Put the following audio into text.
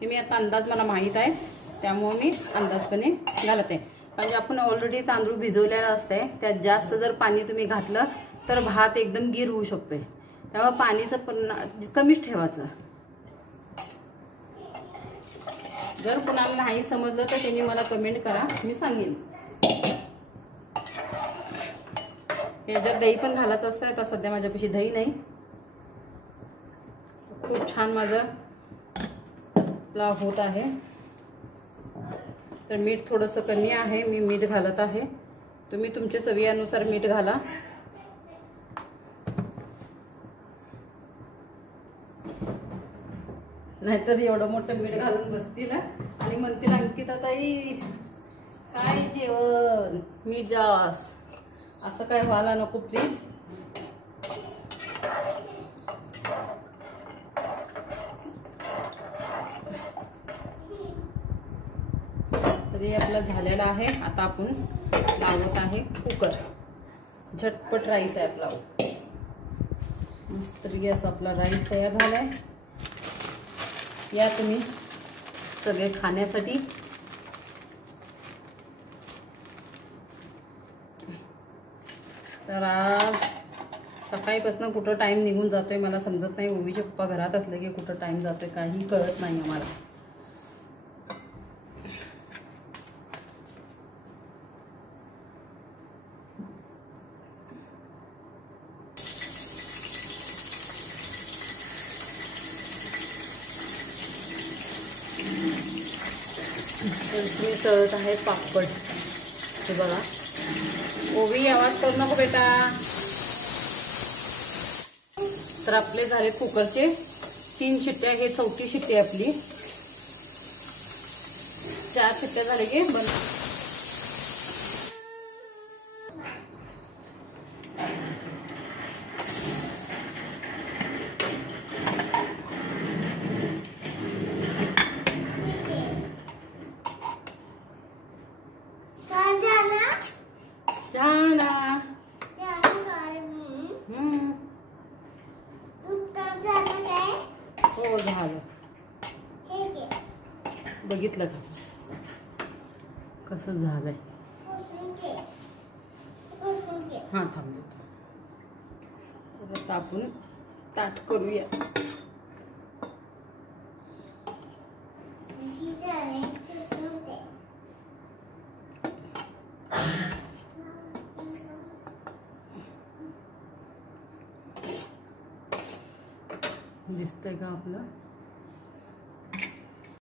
मी आता अंदाज मला माहित आहे, त्यामुळे मी अंदाजपणे घालत आहे. म्हणजे आपण ऑलरेडी तांदूळ भिजवलेला असतंय, त्यात जास्त जर पाणी तुम्ही घातलं तर भात एकदम गिर होऊ शकतोय. त्यामुळे पाणीचं पण कमीच ठेवायचं. जर कुणाला नाही समजलं तर त्यांनी मला कमेंट करा, मी सांगेन. याच्यात दही पण घालायचं असतं. आता सध्या माझ्यापाशी दही नाही. खूप छान माझं पुलाव होत आहे. तर मीठ थोडंसं कमी आहे, मी मीठ घालत आहे. तुम्ही तुमच्या चवीनुसार मीठ घाला. नाहीतर एवढं मोठं मीठ घालून बसतील आणि म्हणतील अंकिता ताई काय जेवण मीठ जास्त. असं काय व्हायला नको प्लीज. तरी आपलं झालेलं आहे. आता आपण लावत आहे कुकर. झटपट राईस आहे आपला. मस्त असं आपला राईस तयार झालाय. या तुम्ही सगळे खाण्यासाठी. तर आज सकाळीपासून कुठं टाइम निघून जातोय मला समजत नाही. ओवीचे पप्पा घरात असले की कुठं टाइम जातोय काही कळत नाही आम्हाला. मी तळत आहे पापड. हे बघा. ओवी आवाज करू नको बेटा. तर आपले झाले कुकरचे 3 शिट्ट्या. हे 4थी शिट्टी आपली. 4 शिट्ट्या झाले की बंद. हो झालं. बघितलं का कसं झालंय. हा थांब देतो. तर आता आपण ताट करूया. दिसतंय का आपलं.